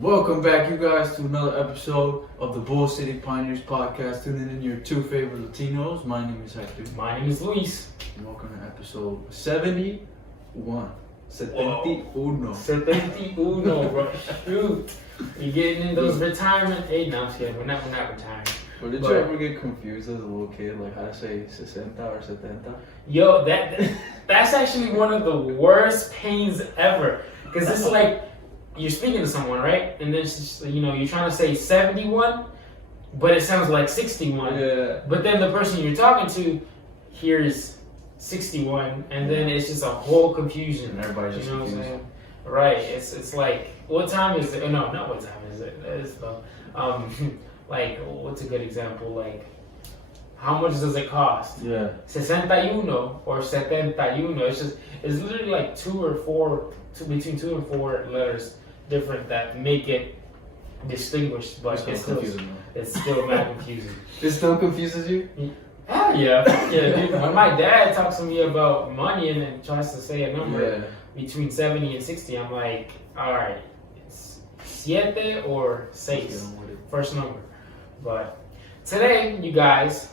Welcome back, you guys, to another episode of the Bull City Pioneers podcast. Tuning in your two favorite Latinos. My name is Hector. My name is Luis. Welcome to episode 71. 71. 71, bro. Shoot. You getting in those retirement age? No, I'm just kidding. We're not retiring. But did you ever get confused as a little kid, like how to say 60 or 70? Yo, that's actually one of the worst pains ever. Because it's like, you're speaking to someone, right? And then, you're trying to say 71, but it sounds like 61. Yeah. But then the person you're talking to hears 61, and then it's just a whole confusion. And everybody's just confused. What I'm saying? Right. It's like, what time is it? No, not what time is it. It's like, what's a good example? Like, how much does it cost? Yeah. 61 or 71. It's literally like between 2 and 4 letters different that make it distinguished, but it's still mad confusing. It still confuses you? Hell yeah, dude. When my dad talks to me about money and then tries to say a number between 70 and 60, I'm like, all right, it's 7 or 6, first number. But today, you guys,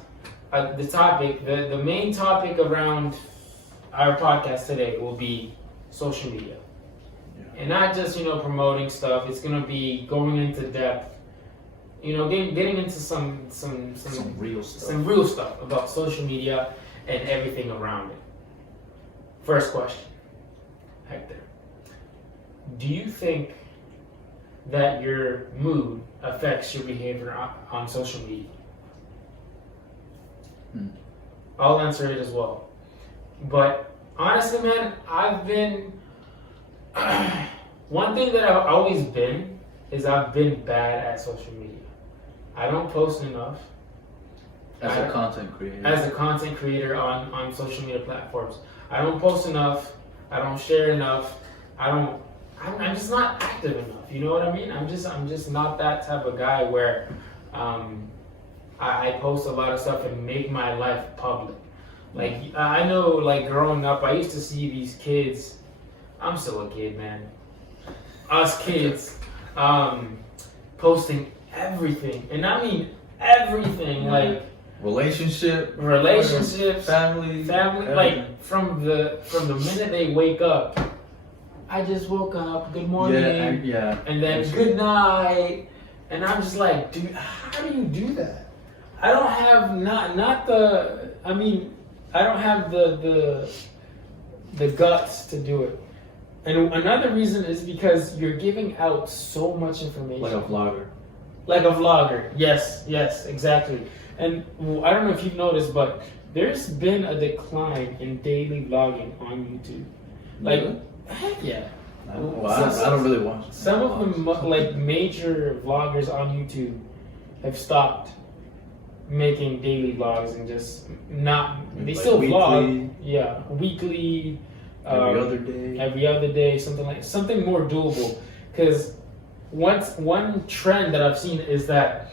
the main topic around our podcast today will be social media. And not just, promoting stuff. It's going to be going into depth, getting into some real stuff. Some real stuff about social media and everything around it. First question, Hector. Do you think that your mood affects your behavior on social media? I'll answer it as well. But honestly, man, one thing that I've always been is I've been bad at social media. I don't post enough. As a content creator on social media platforms. I don't post enough. I don't share enough. I'm just not active enough. You know what I mean? I'm just not that type of guy where I post a lot of stuff and make my life public. Like, I know, like, growing up, I used to see these kids. I'm still a kid, man. Us kids posting everything, and I mean everything, like relationships, family, everything. Like from the minute they wake up. I just woke up. Good morning. And then good night. And I'm just like, dude, how do you do that? I don't have I don't have the guts to do it. And another reason is because you're giving out so much information. Like a vlogger. Yes, exactly. And I don't know if you've noticed, but there's been a decline in daily vlogging on YouTube. Like, heck yeah. I don't really watch it. Some of the like major vloggers on YouTube have stopped making daily vlogs and just not. They still vlog. Yeah, weekly. Every other day, something more doable. Because one trend that I've seen is that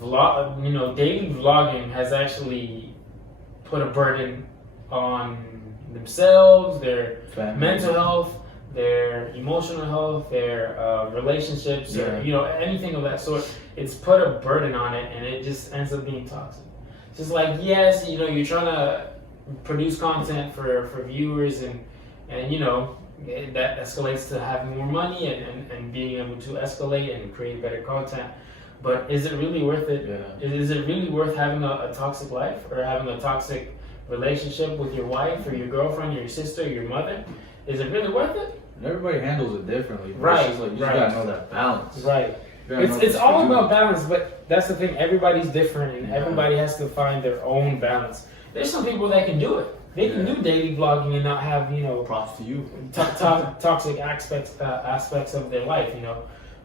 daily vlogging has actually put a burden on themselves, their mental health, their emotional health, their relationships, or anything of that sort. It's put a burden on it, and it just ends up being toxic. It's just like, yes, you're trying to produce content for viewers and that escalates to having more money and being able to escalate and create better content. But is it really worth it? Yeah. Is it really worth having a toxic life or having a toxic relationship with your wife or your girlfriend or your sister or your mother? Is it really worth it? And everybody handles it differently. Right. You just gotta know that balance. Right. It's all about balance, but that's the thing. Everybody's different and everybody has to find their own balance. There's some people that can do it. They can do daily vlogging and not have, props to you. Toxic aspects of their life,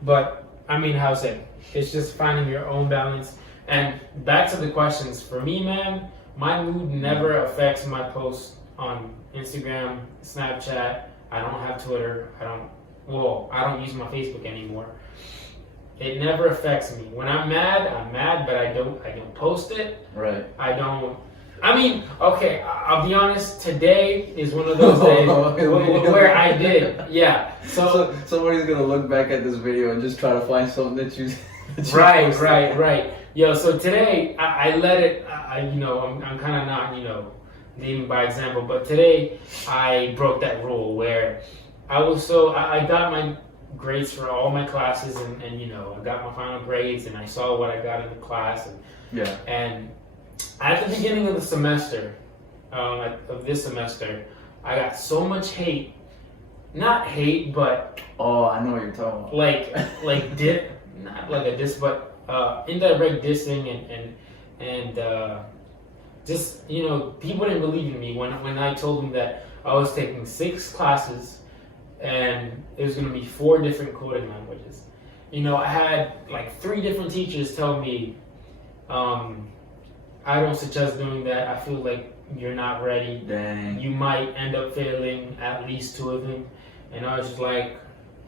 But, how's it? It's just finding your own balance. And back to the questions. For me, man, my mood never affects my posts on Instagram, Snapchat. I don't have Twitter. I don't use my Facebook anymore. It never affects me. When I'm mad, but I don't post it. Right. I don't I mean, okay, I'll be honest. Today is one of those days where I did. Yeah. So somebody's gonna look back at this video and just try to find something that you. Right. Yo, so today I let it. I'm kind of not leading by example, but today I broke that rule where I got my grades for all my classes and I got my final grades and I saw what I got in the class and at the beginning of the semester of this semester I got so much hate, not hate but I know what you're talking about, not like a diss but indirect dissing and just people didn't believe in me when I told them that I was taking 6 classes and it was going to be 4 different coding languages. I had like 3 different teachers tell me, I don't suggest doing that. I feel like you're not ready. Dang. You might end up failing at least 2 of them. And I was just like,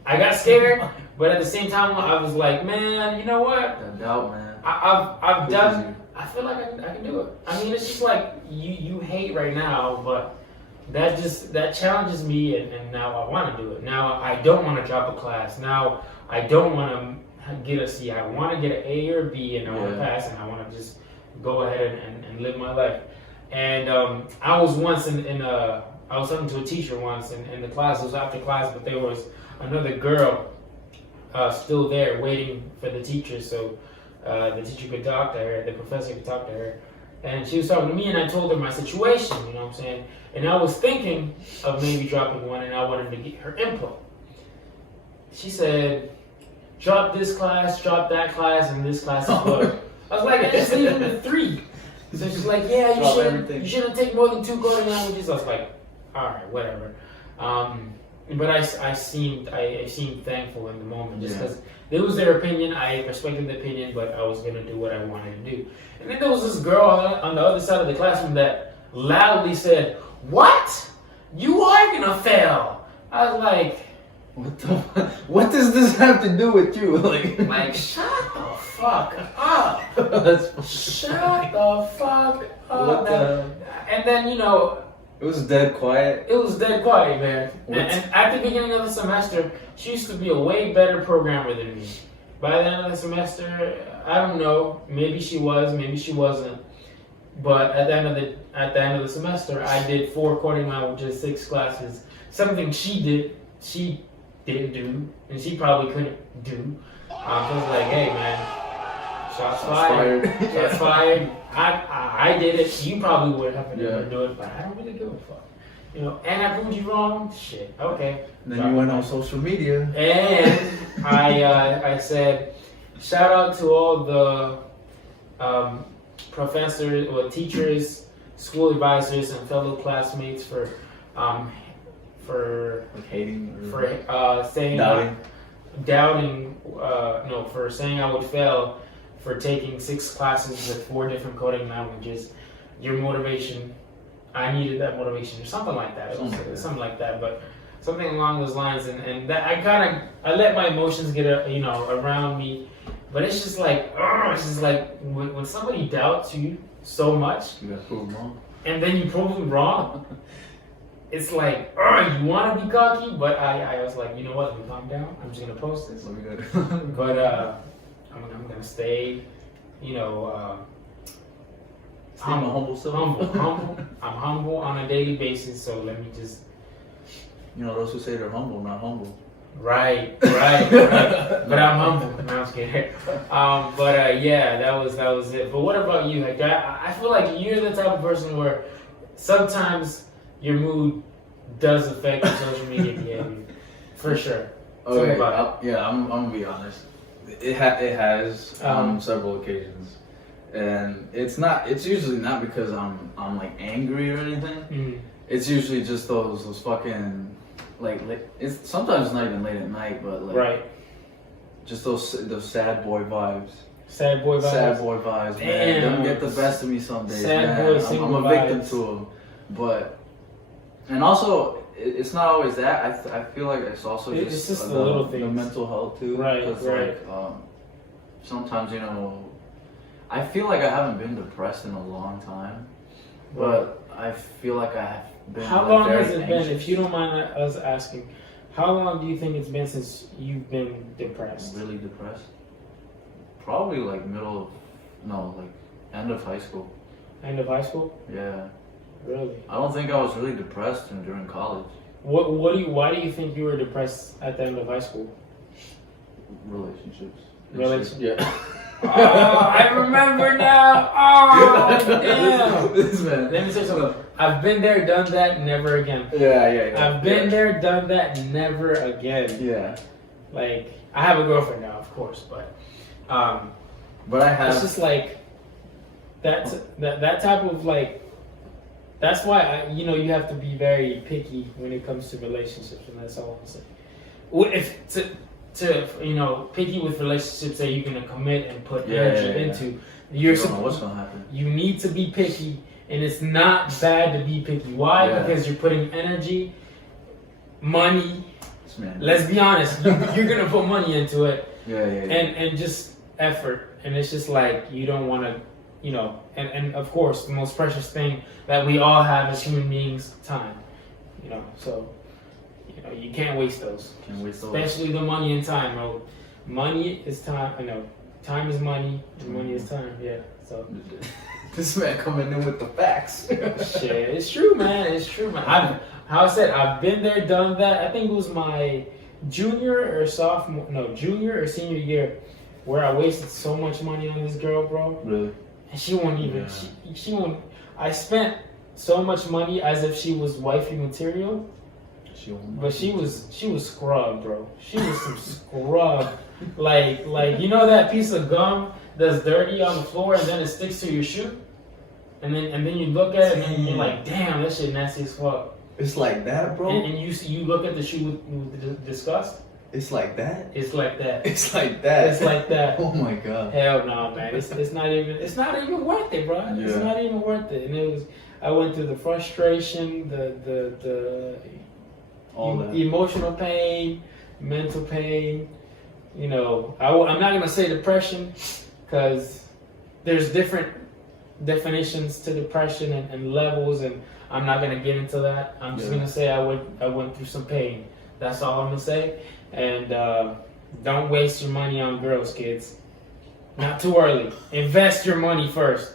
I got scared, but at the same time, I was like, man, you know what? That doubt, man. I've done. I feel like I can do it. I mean, it's just like you hate right now, but that challenges me, and now I want to do it. Now I don't want to drop a class. Now I don't want to get a C. I want to get an A or a B, and I want to pass, and I want to just go ahead and live my life. And I was once I was talking to a teacher once in the class. It was after class, but there was another girl still there waiting for the teacher, so the teacher could talk to her, the professor could talk to her. And she was talking to me, and I told her my situation, you know what I'm saying? And I was thinking of maybe dropping one, and I wanted to get her input. She said, drop this class, drop that class, and this class as well. I was like, just leave them to 3. So she's like, yeah, you shouldn't take more than 2 coding languages. I was like, all right, whatever. But I seemed thankful in the moment, just because it was their opinion. I respected the opinion, but I was gonna do what I wanted to do. And then there was this girl on the other side of the classroom that loudly said, "What? You are gonna fail?" I was like, what does this have to do with you? Like shut the fuck up. Shut the fuck up. And then it was dead quiet. It was dead quiet, man. And at the beginning of the semester, she used to be a way better programmer than me. By the end of the semester, I don't know. Maybe she was, maybe she wasn't. But at the end of the semester, I did 4 coding languages, 6 classes. Something she didn't do, and she probably couldn't do. I was like, hey, man, shots fired. Shots fired. I did it. You probably would have been able to do it, but I don't really give a fuck. And I proved you wrong. Shit. Okay. And then you went on social media. And I said, shout out to all the professors or teachers, school advisors, and fellow classmates for hating, for saying for saying I would fail. For taking 6 classes with 4 different coding languages, your motivation, I needed that motivation, or something like that. Something like that, but something along those lines. And that I let my emotions get around me, but it's just like, when somebody doubts you so much, you gotta prove them wrong, and then you prove them wrong. It's like, you want to be cocky, but I was like, you know what? Let me calm down. I'm just gonna post this. But I'm gonna stay, humble. I'm humble on a daily basis, so let me just. Those who say they're humble, not humble. Right. But I'm humble. No, I'm just kidding. That was it. But what about you? Like, I feel like you're the type of person where sometimes your mood does affect your social media behavior, for sure. Okay, I'm gonna be honest. It has on several occasions, and it's usually not because I'm like angry or anything. Mm. It's usually just those fucking like it's sometimes not even late at night, but like just those sad boy vibes. Sad boy vibes. Man. Don't get the best of me some days. I'm a victim to them, and also. It's not always that. I feel like it's also just the little things. The mental health too. Right. Sometimes I feel like I haven't been depressed in a long time, But I feel like I have been. How long has it been, if you don't mind us asking, how long do you think it's been since you've been depressed? Really depressed? Probably like end of high school. End of high school? Yeah. Really? I don't think I was really depressed during college. Why do you think you were depressed at the end of high school? Relationships. Yeah. Oh, I remember now. Oh, damn. Let me say something. I've been there, done that, never again. Yeah. I've been there, done that, never again. Yeah. Like, I have a girlfriend now, of course, but I have. It's just like that type of like. That's why you have to be very picky when it comes to relationships, and that's all I'm saying. If to picky with relationships that you're gonna commit and put energy into, you don't know what's gonna happen. You need to be picky, and it's not bad to be picky. Why? Yeah. Because you're putting energy, money. Man. Let's be honest, you're gonna put money into it. Yeah. And just effort, and it's just like you don't want to. And of course, the most precious thing that we all have as human beings, time. So, you can't waste those. Especially the money and time, bro. Money is time. I know. Time is money, and money is time. Yeah. So. This man coming in with the facts. Shit, it's true, man. It's true, man. I've been there, done that. I think it was my junior or senior year where I wasted so much money on this girl, bro. Really? And she won't even. Yeah. She won't. I spent so much money as if she was wifey material. But she was scrub, bro. She was some scrub. Like that piece of gum that's dirty on the floor and then it sticks to your shoe, and then you look at it and you're like, damn, that shit nasty as fuck. It's like that, bro. And you look at the shoe with disgust. It's like that. It's like that. It's like that. It's like that. Oh my god. Hell no, man. It's not even worth it, bro. Yeah. It's not even worth it. And I went through the frustration, the emotional pain, mental pain. I'm not gonna say depression because there's different definitions to depression and levels, and I'm not gonna get into that. I'm just gonna say I went through some pain. That's all I'm gonna say. And don't waste your money on girls, kids. Not too early. Invest your money first.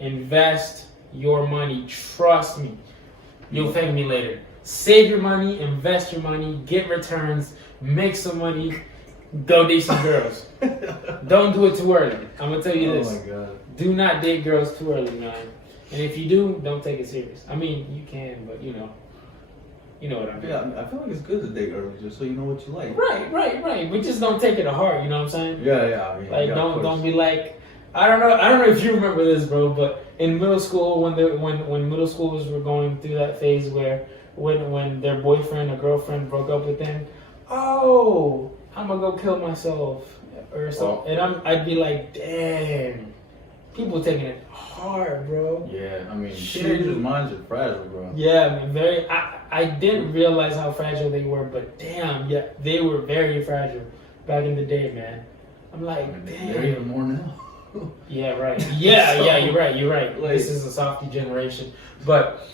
Invest your money. Trust me. You'll thank me later. Save your money, invest your money, get returns, make some money, go date some girls. Don't do it too early. I'm gonna tell you this. Oh my god. Do not date girls too early, man. And if you do, don't take it serious. I mean, you can, but you know what I mean. Yeah, I feel like it's good to date early, just so you know what you like. Right. But just don't take it to heart. You know what I'm saying? Yeah. I mean, like don't be like, I don't know if you remember this, bro, but in middle school when middle schoolers were going through that phase where when their boyfriend or girlfriend broke up with them, oh, I'm gonna go kill myself or something, and I'd be like, damn, people taking it hard, bro. Yeah, I mean, teenagers' minds are fragile, bro. Yeah, very. I didn't realize how fragile they were, but damn, yeah, they were very fragile back in the day, man. I'm like, damn. They're even more now. Yeah, right. Yeah, you're right. Like, this is a softy generation, but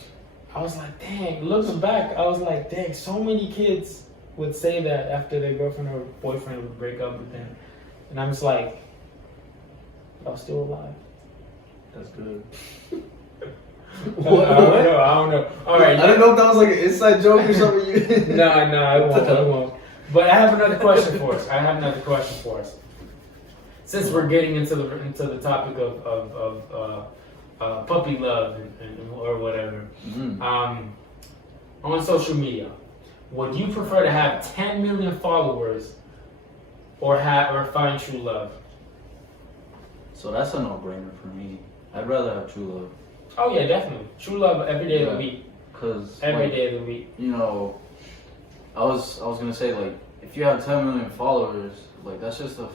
I was like, dang, looking back, I was like, dang, so many kids would say that after their girlfriend or boyfriend would break up with them. And I'm just like, y'all still alive. That's good. I don't know. All right. I don't know if that was like an inside joke or something. No, I won't. But I have another question for us. Since we're getting into the topic of puppy love and or whatever, on social media, would you prefer to have 10 million followers or find true love? So that's a no-brainer for me. I'd rather have true love. Oh yeah, definitely. True love every day of the week. Cause every day of the week. I was gonna say, like, if you have 10 million followers, like that's just a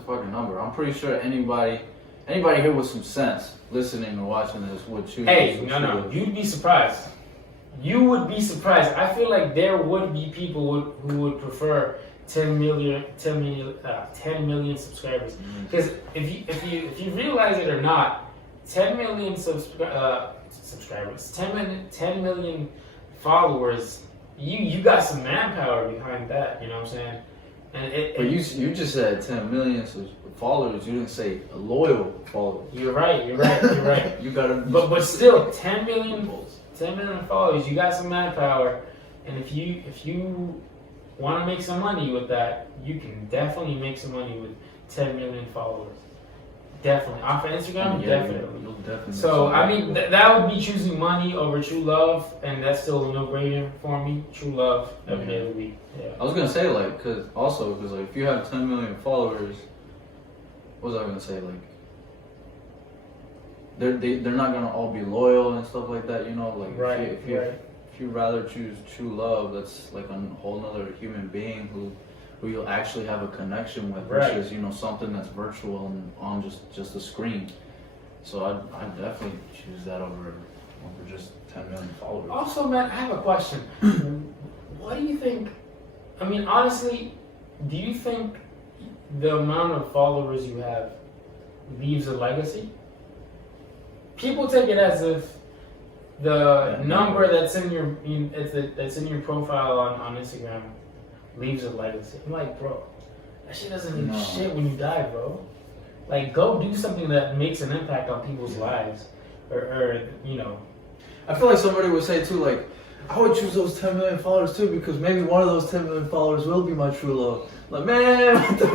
fucking number. I'm pretty sure anybody here with some sense listening or watching this would choose. Hey, no, you'd be surprised. You would be surprised. I feel like there would be people who would prefer 10 million subscribers. Because if you realize it or not, 10 million subscribers, 10 million followers. You got some manpower behind that. You know what I'm saying? And but you just said 10 million followers. You didn't say loyal followers. You're right. You're right. You gotta. But still, 10 million followers. You got some manpower, and if you want to make some money with that, you can definitely make some money with 10 million followers. Definitely. Off of Instagram, definitely. You'll definitely. So, I mean, that would be choosing money over true love, and that's still a no-brainer for me. True love every day of the week. Yeah. I was gonna say, like, cause like, if you have 10 million followers, what was I gonna say? Like, they're not gonna all be loyal and stuff like that, you know? Like, if you rather choose true love, that's like a whole nother human being who you'll actually have a connection with versus, you know, something that's virtual and on just a screen. So I definitely choose that over just 10 million followers. Also, man, I have a question. What do you think? I mean, honestly, do you think the amount of followers you have leaves a legacy? People take it as if the number that's in your profile on Instagram leaves a legacy. I'm like, bro, that shit doesn't mean shit when you die, bro. Like, go do something that makes an impact on people's lives, or you know. I feel like somebody would say too, like, I would choose those 10 million followers too because maybe one of those 10 million followers will be my true love. Like, man, what the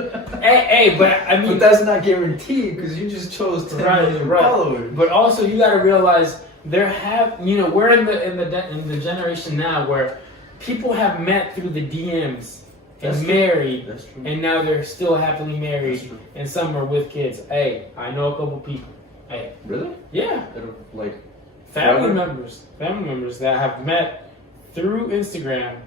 man. Hey, but I mean, but that's not guaranteed because you just chose 10 million followers. But also, you got to realize we're in the generation now where people have met through the DMs and married, and now they're still happily married, and some are with kids. Hey, I know a couple people. Hey, really? Yeah, like family members that have met through Instagram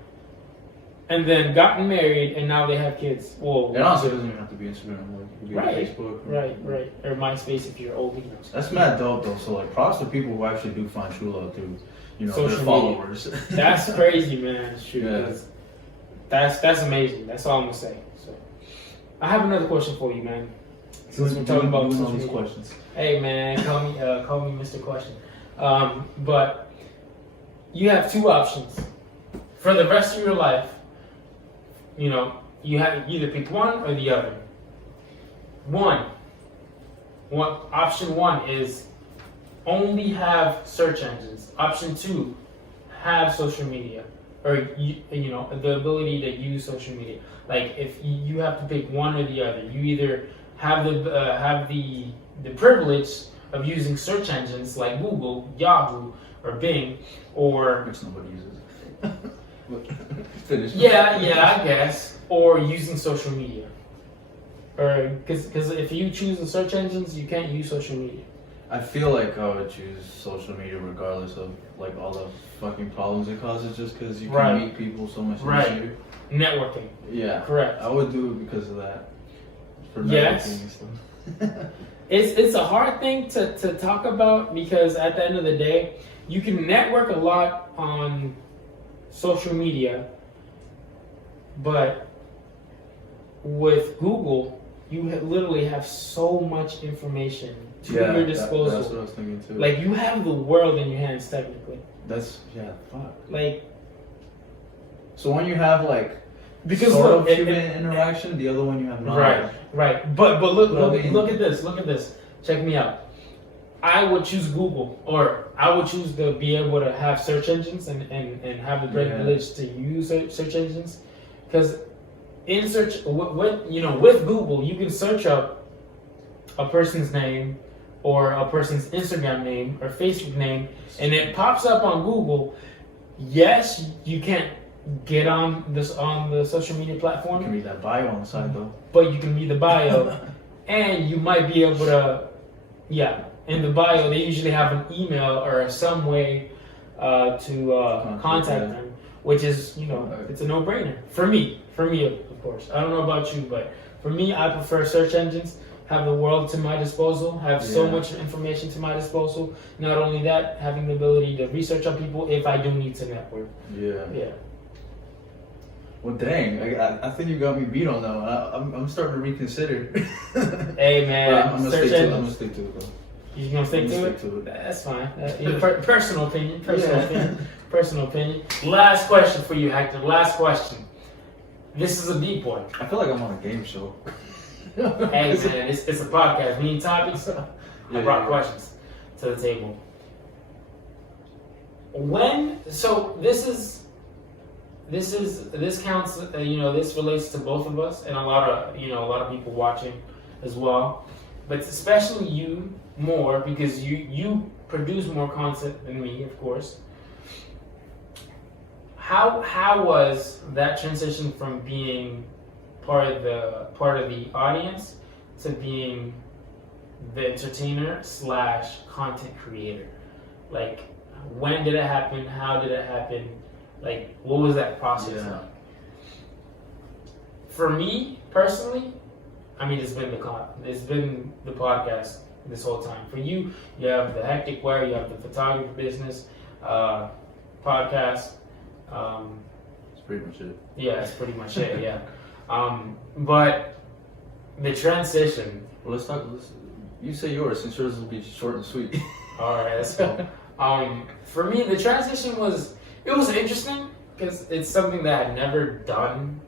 and then gotten married, and now they have kids. Well, and also, it doesn't even have to be Instagram. Like, it could be Facebook. Right. Or MySpace if you're old enough. That's mad dope, though. So, like, props to people who actually do find true love through, you know, social their followers. That's crazy, man. Shoot, that's amazing. That's all I'm gonna say. So, I have another question for you, man. Since we're talking about all these questions. Hey, man, call me Mr. Question. But you have two options for the rest of your life. You know, you have either pick one or the other. Option one is only have search engines. Option two, have social media, or the ability to use social media. Like, if you have to pick one or the other, you either have the privilege of using search engines like Google, Yahoo, or Bing, or which nobody uses. Finish. Yeah, I guess. Or using social media. Or because if you choose the search engines, you can't use social media. I feel like I would choose social media regardless of like all the fucking problems it causes, just because you can meet people so much easier. Networking. Yeah. Correct. I would do it because of that. For networking and stuff. It's a hard thing to talk about because at the end of the day, you can network a lot on social media, but with Google, you literally have so much information to your disposal. That's what I was thinking too. Like, you have the world in your hands, technically. Fuck. Like, so when you have like because sort of human interaction, the other one you have not. Right. But look at this. Check me out. I would choose Google, or I would choose to be able to have search engines and have the privilege to use search engines, because in search with Google you can search up a person's name or a person's Instagram name or Facebook name, and it pops up on Google. Yes, you can't get on the social media platform. You can read that bio on the side though. But you can read the bio, and you might be able to, in the bio, they usually have an email or some way to contact them, which is, it's a no-brainer. For me, of course. I don't know about you, but for me, I prefer search engines, have the world to my disposal, have so much information to my disposal. Not only that, having the ability to research on people if I do need to network. Yeah. Well, dang, I think you got me beat on that one. I'm starting to reconsider. Hey man, I'm gonna stick to it though. You gonna stick to it? That's fine. Personal opinion. Personal opinion. Last question for you, Hector. Last question. This is a deep one. I feel like I'm on a game show. Hey man, it's a podcast. We need topics. I brought questions to the table. This counts. This relates to both of us and a lot of people watching as well. But especially you more because you produce more content than me, of course. How was that transition from being part of the audience to being the entertainer / content creator? Like, when did it happen? How did it happen? Like, what was that process like? For me personally, I mean, it's been the podcast this whole time. For you, you have the hectic wear, you have the photography business, podcast. That's pretty much it. Yeah, that's pretty much it. Yeah, but the transition. Well, let's talk. You say yours, since yours will be short and sweet. All right, let's go. For me, the transition was interesting because it's something that I've never done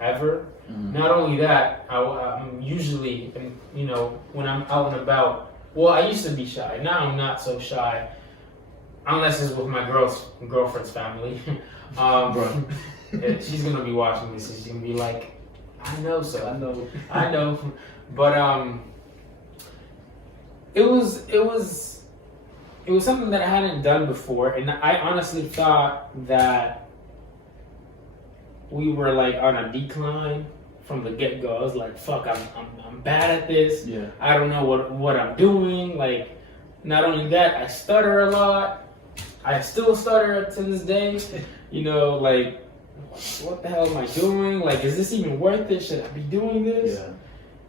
ever. Mm-hmm. Not only that, I'm usually, when I'm out and about. Well, I used to be shy. Now I'm not so shy, unless it's with my girlfriend's family. She's gonna be watching this, and she's gonna be like, "I know, so I know." But it was something that I hadn't done before, and I honestly thought that we were like on a decline from the get-go. I was like, "Fuck, I'm bad at this. Yeah. I don't know what I'm doing." Like, not only that, I stutter a lot. I still stutter to this day. Like, what the hell am I doing? Like, is this even worth it? Should I be doing this? Yeah.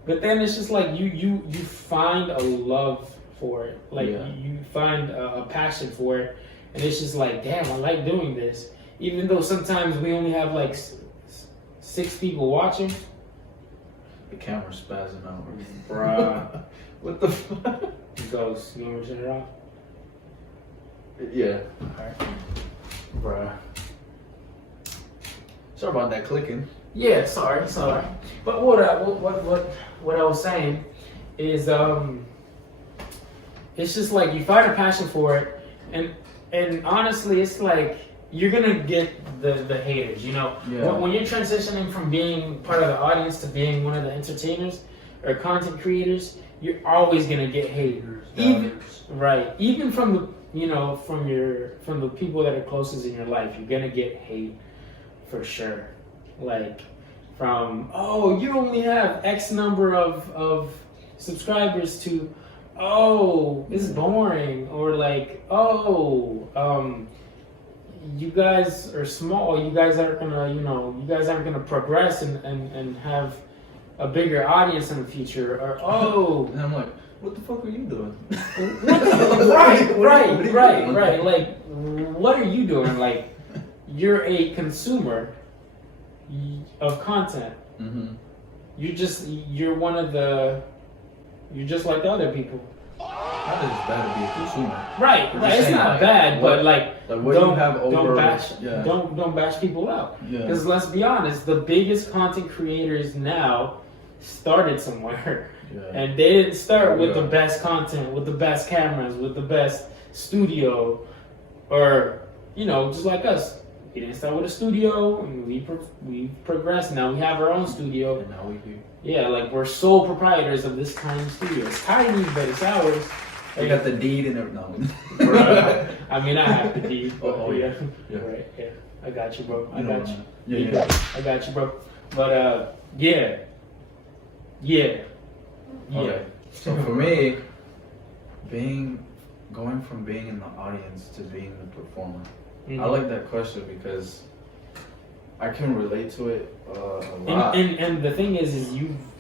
But then it's just like you find a love for it. Like, you find a passion for it. And it's just like, damn, I like doing this. Even though sometimes we only have like 6 people watching. The camera's spazzing out. Bruh. What the fuck? It goes, you want me to turn it off? Yeah. Alright. Bruh. Sorry about that clicking. Yeah, sorry. But what I was saying is it's just like you find a passion for it, and honestly, it's like you're gonna get the haters. Yeah. When you're transitioning from being part of the audience to being one of the entertainers or content creators, you're always gonna get haters. Even from the people that are closest in your life, you're gonna get hate for sure. Like, from, oh, you only have X number of subscribers to, oh, it's boring, or like, oh, you guys are small, you guys aren't gonna progress and have a bigger audience in the future, or oh. And I'm like, what the fuck are you doing? Right. Like, what are you doing? Like, you're a consumer of content. Mm-hmm. You're just like the other people. Not that it's bad to be a consumer. Right. It's not bad, but like don't bash people out. Because let's be honest, the biggest content creators now started somewhere. Yeah. And they didn't start with the best content, with the best cameras, with the best studio, or just like us. We didn't start with a studio, and we progressed. Now we have our own studio. And now we do. Yeah, like we're sole proprietors of this tiny studio. It's tiny, but it's ours. We got the deed and everything. I mean, I have the deed. Yeah. Right. Yeah. I got you, bro. I got you. Yeah. I got you, bro. But yeah. Okay. So for me, going from being in the audience to being the performer, I like that question because I can relate to it a lot. And the thing is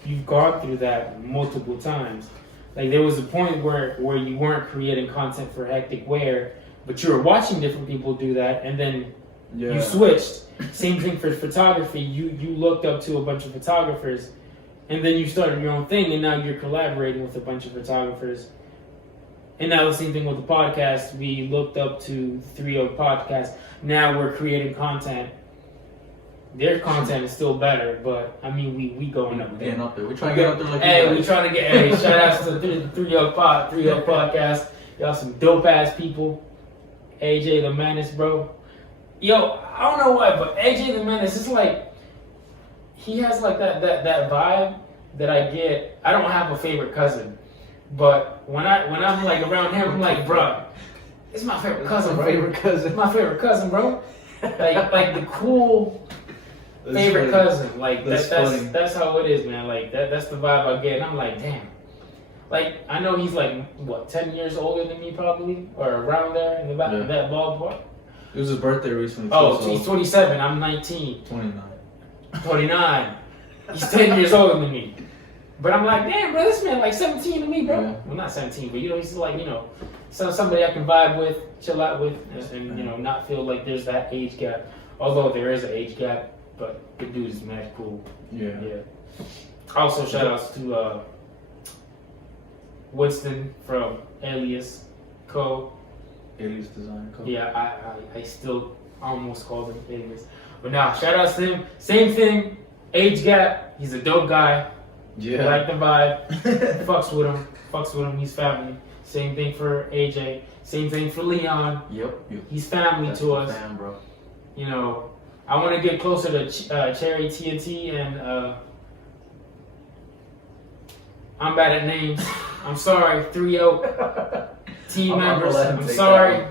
you've gone through that multiple times. Like, there was a point where you weren't creating content for Hectic Wear, but you were watching different people do that, and then Yeah. You switched. Same thing for photography. You looked up to a bunch of photographers, and then you started your own thing, and now you're collaborating with a bunch of photographers. And now the same thing with the podcast. We looked up to 3O Podcast. Now we're creating content. Their content is still better, but I mean, we going up there. Getting up there. We trying to get up there like hey, we trying to get. Hey, shout outs to the 3O Podcast. Y'all some dope ass people. AJ the Menace, bro. Yo, I don't know why, but AJ the Menace is like, he has like that vibe that I get. I don't have a favorite cousin, but when I'm like around him, I'm like, bro, it's my favorite cousin, bro. My favorite cousin, bro. Like the cool favorite cousin. Like that's how it is, man. Like that's the vibe I get. And I'm like, damn. Like I know he's like what 10 years older than me probably, or around there in the back that ballpark. It was his birthday recently. Oh, so he's 27. I'm 19. 29. 29. He's 10 years older than me. But I'm like, damn, bro, this man like 17 to me, bro. Yeah. Well, not 17, but he's like, somebody I can vibe with, chill out with, and not feel like there's that age gap. Although there is an age gap, but the dude is mad cool. Yeah. Also, shout outs to Winston from Alias Co. Alias Design Co. Yeah, I still almost called him Alias. But now, shout outs to him. Same thing, age gap. He's a dope guy. Yeah. Like the vibe. Fucks with him. He's family. Same thing for AJ. Same thing for Leon. Yep. He's family to us. Fan, bro. I want to get closer to Cherry TNT and I'm bad at names. I'm sorry, 3O team members. I'm sorry.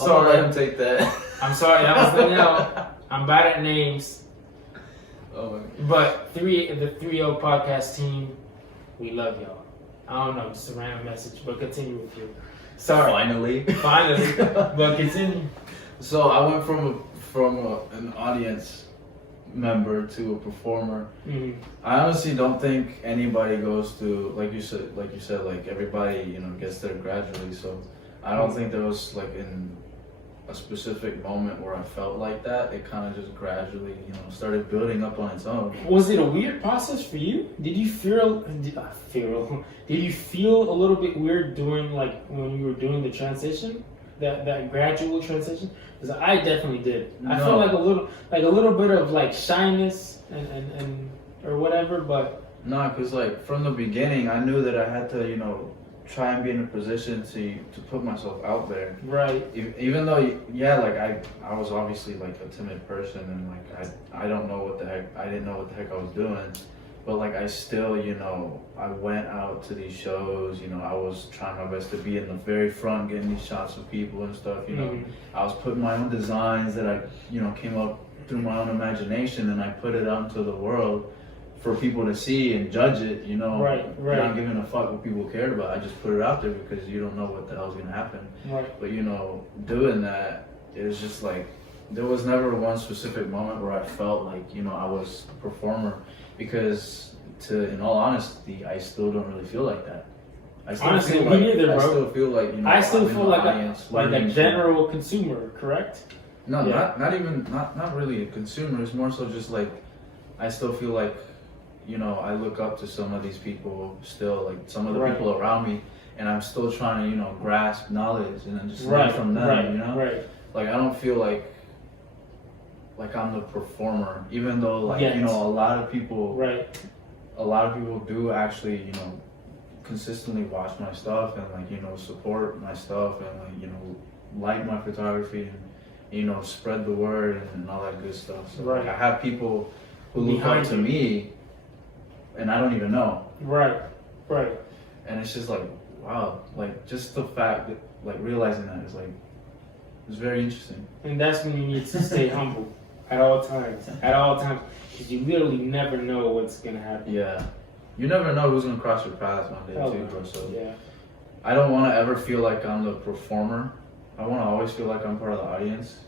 I'll let him take that. I'm sorry. That was I'm bad at names. Oh, but the 3O podcast team, we love y'all. I don't know, just a random message, but continue with you. Sorry. Finally, but continue. So I went from an audience member to a performer. Mm-hmm. I honestly don't think anybody goes through like you said, like everybody gets there gradually. So I don't think there was like in a specific moment where I felt like that. It kind of just gradually started building up on its own. Was it a weird process for you? Did you feel a little bit weird during like when you were doing the transition, that gradual transition? Because I definitely did. I felt like a little bit of like shyness and or whatever, but no, because like from the beginning I knew that I had to try and be in a position to put myself out there. Right. Even though I was obviously like a timid person and like I don't know what the heck I didn't know what the heck I was doing. But like I still, I went out to these shows, I was trying my best to be in the very front, getting these shots of people and stuff, Mm-hmm. I was putting my own designs that I, came up through my own imagination and I put it out into the world for people to see and judge it, Right. Not giving a fuck what people cared about. I just put it out there because you don't know what the hell's gonna happen. Right. But doing that, it was just like, there was never one specific moment where I felt like, I was a performer. Because, in all honesty, I still don't really feel like that. I still Honestly, feel me like, neither, bro. I still feel like, I still feel like a a general consumer, correct? No, not really a consumer. It's more so just like, I still feel like, I look up to some of these people still, like some of the people around me, and I'm still trying to, grasp knowledge and then just learn from them, Right. Like, I don't feel like I'm the performer, even though like a lot of people do actually consistently watch my stuff and like support my stuff and like my photography and spread the word and all that good stuff. So like, I have people who look up to me and I don't even know. Right. And it's just like, wow, like just the fact that like realizing that is like, it's very interesting. And that's when you need to stay humble. At all times, because you literally never know what's gonna happen. Yeah, you never know who's gonna cross your path one day too, bro. So yeah, I don't want to ever feel like I'm the performer. I want to always feel like I'm part of the audience,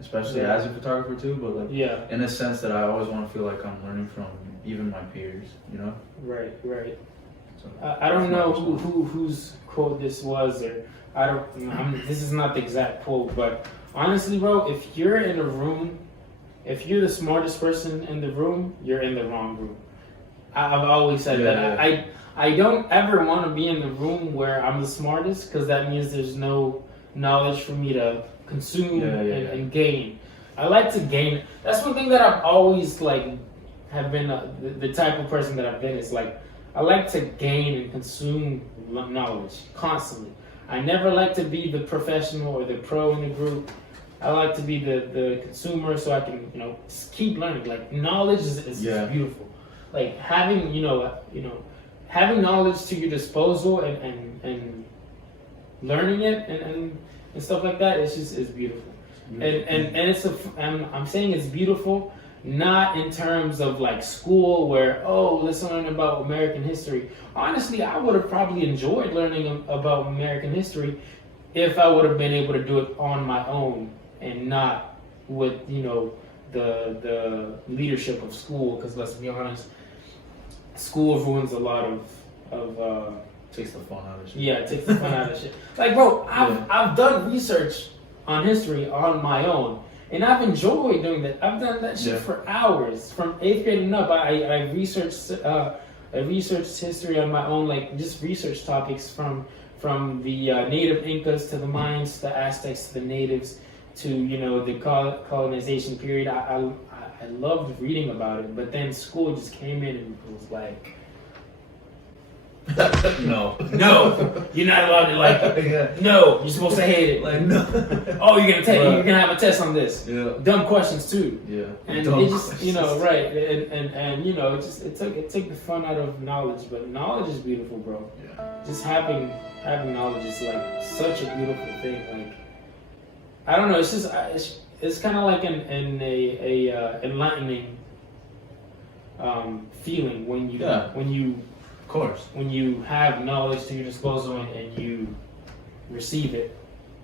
especially as a photographer too. But like, in a sense that I always want to feel like I'm learning from even my peers. Right. So, I don't know whose quote this was, or I don't. This is not the exact quote, but honestly, bro, if you're in a room, if you're the smartest person in the room, you're in the wrong room. I've always said that. Yeah. I don't ever want to be in the room where I'm the smartest, because that means there's no knowledge for me to consume and gain. I like to gain. That's one thing that I've always like have been the type of person that I've been is like I like to gain and consume knowledge constantly. I never like to be the professional or the pro in the group. I like to be the consumer, so I can keep learning. Like knowledge is beautiful. Like having having knowledge to your disposal and learning it and stuff like that. It's beautiful. And I'm saying it's beautiful, not in terms of like school where let's learn about American history. Honestly, I would have probably enjoyed learning about American history if I would have been able to do it on my own and not with the leadership of school. Because let's be honest, school ruins a lot of takes the fun out of shit. Yeah, it takes the fun out of shit. Like, bro, I've done research on history on my own, and I've enjoyed doing that. I've done that shit for hours from 8th grade and up. I researched history on my own, like just research topics from the native Incas to the Mayans, the Aztecs to the natives, to the colonization period. I loved reading about it, but then school just came in and was like, no, you're not allowed to like it. No, you're supposed to hate it. Like no. Oh, you're gonna have a test on this. Yeah. Dumb questions too. Yeah. And it just right, and it took the fun out of knowledge, but knowledge is beautiful, bro. Yeah. Just having knowledge is like such a beautiful thing. Like I don't know, it's kind of like an enlightening feeling when you. Of course. When you have knowledge to your disposal and you receive it,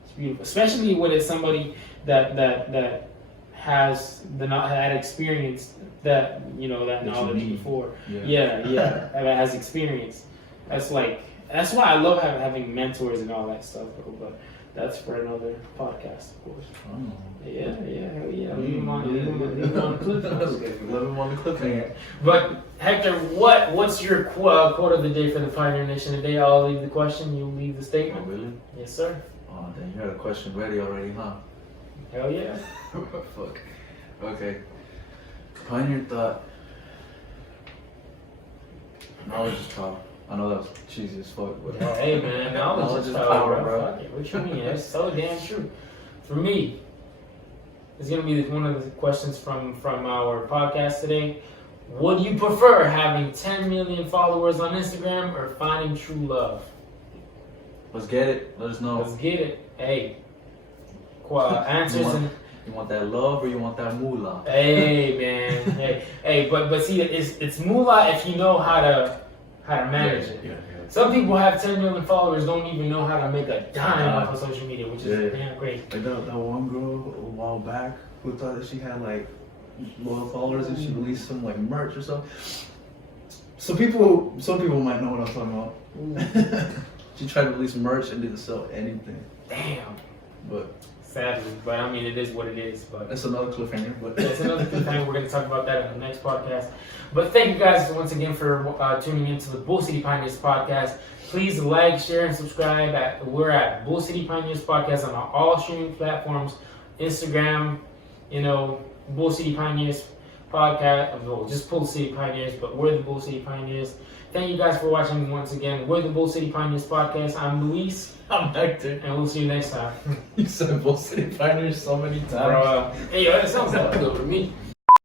it's beautiful. Especially when it's somebody that has had experience that that knowledge before. Yeah. That has experience. That's why I love having mentors and all that stuff. But that's for another podcast, of course. Oh. Yeah. Leave him on the cliff. Leave him on the cliffhanger. But Hector, what's your quote of the day for the Pioneer Nation today? I'll leave the question. You leave the statement. Oh, really? Yes, sir. Oh, then you had a question ready already, huh? Hell yeah. Fuck. Okay. Pioneer thought. Knowledge is power. I know that was cheesy as fuck, but hey man, knowledge is power, bro. What you mean? That's so damn true. For me, it's gonna be one of the questions from our podcast today. Would you prefer having 10 million followers on Instagram or finding true love? Let's get it. Let us know. Let's get it. Hey, answers You want that love or you want that moolah? Hey man, hey, but see, it's moolah if you know how to manage it. Yeah. Some people have 10 million followers, don't even know how to make a dime off of social media, which is damn crazy. Like that one girl a while back who thought that she had like loyal followers and she released some like merch or something. Some people might know what I'm talking about. She tried to release merch and didn't sell anything. Damn. But sadly, but I mean it is what it is. But that's another cliffhanger. But it's another cliffhanger. We're going to talk about that in the next podcast. But thank you guys once again for tuning into the Bull City Pioneers podcast. Please like, share, and subscribe. We're at Bull City Pioneers podcast on all streaming platforms, Instagram, Bull City Pioneers podcast. Well, just Bull City Pioneers, but we're the Bull City Pioneers. Thank you guys for watching once again. We're the Bull City Pioneers podcast. I'm Luis. I'm Hector. And we'll see you next time. You said Bull City Pioneers so many times. Bro, hey, that sounds good to me.